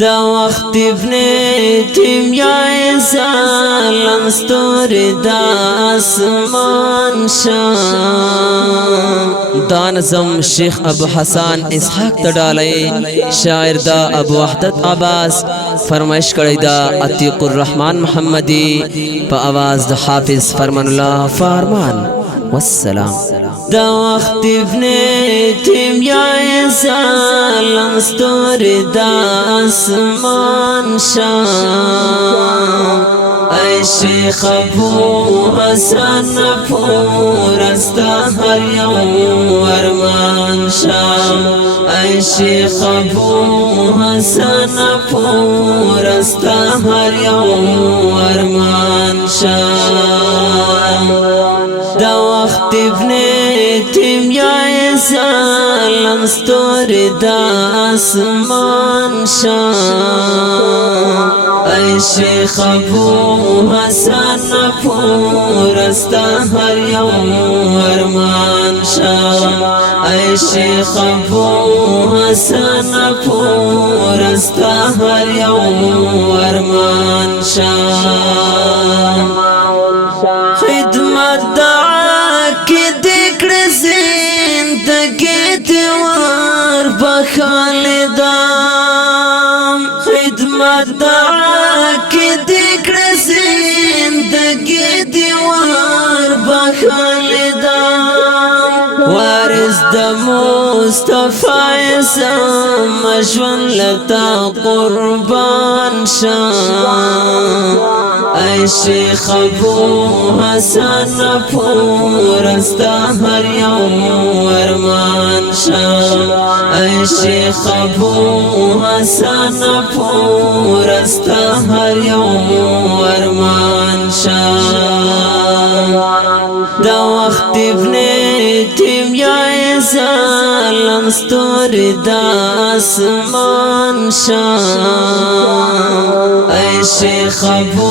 دا وقت ابن تیمیاء ظالم ستوری دا اسمان شام دا نظم شیخ ابو حسان اسحاق تڈالی شاعر دا ابو وحدت عباس فرمائش کردی دا عتیق الرحمن محمدی پا آواز دا حافظ فرمان اللہ فرمان والسلام دا وقت ابن تیمیاء ظالم ستوری دا اسمان شام اے شیخ ابو حسن پورستا ہر یوم ورمان شام اے شیخ ابو حسن پورستا ہر یوم ورمان شام دا وقت ابن تیمیاء ظالم ستوری دا اسمان شام اے شیخ ابو حسن پورستا ہر یوم ورمان شام اے شیخ ابو حسن پورستا ہر یوم ورمان شام خدمت دعا کی دکڑ زندگی دیوار بخالدام خدمت دعا کی دکڑ زندگی دیوار بخالدام وارث دا مصطفی سمجون لتا قربان شام اے شیخ ابو حسن پورستا ہر یوم ورمان شام اے شیخ ابو حسن پورستا ہر یوم ورمان شام دا وقت ابن تیمیاء ظالم ستوری دا اسمان شام اے شیخ ابو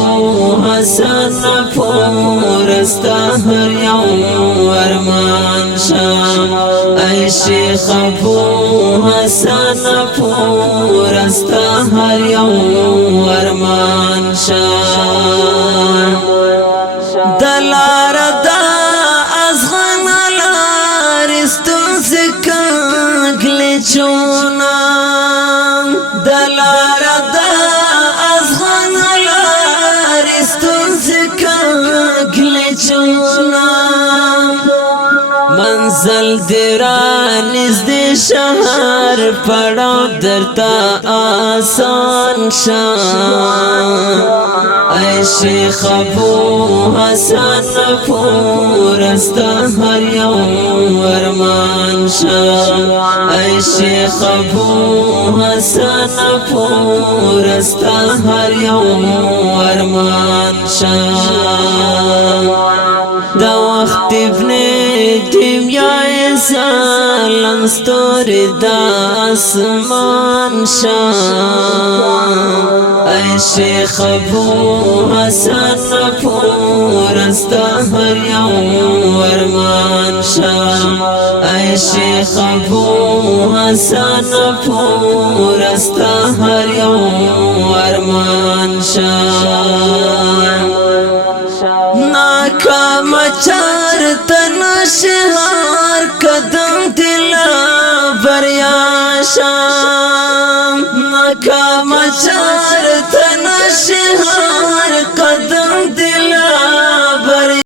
حسن پورستا ہر یوم ورمان شام اے شیخ ابو حسن پورستا ہر یوم ورمان شام دلار دا ازغن لارستون سکاگلی چونا دلار دا ازغن لارستون سکاگلی چونا منزل دیرانیز دی شہر پڑاو درتا آسان شام اے شیخ ابو حسن پورستا ہر یوم ورمان شام اے شیخ ابو حسن پورستا ہر یوم ورمان شام دا وقت ابن تیمیاء ظالم ستوری دا اسمان شام اے شیخ ابو حسن پورستا ہر یوم ورمان شام اے شیخ ابو حسن پورستا ہر یوم ورمان شام ناکام چار تنشہار قدم دلا بریا شام ناکام چار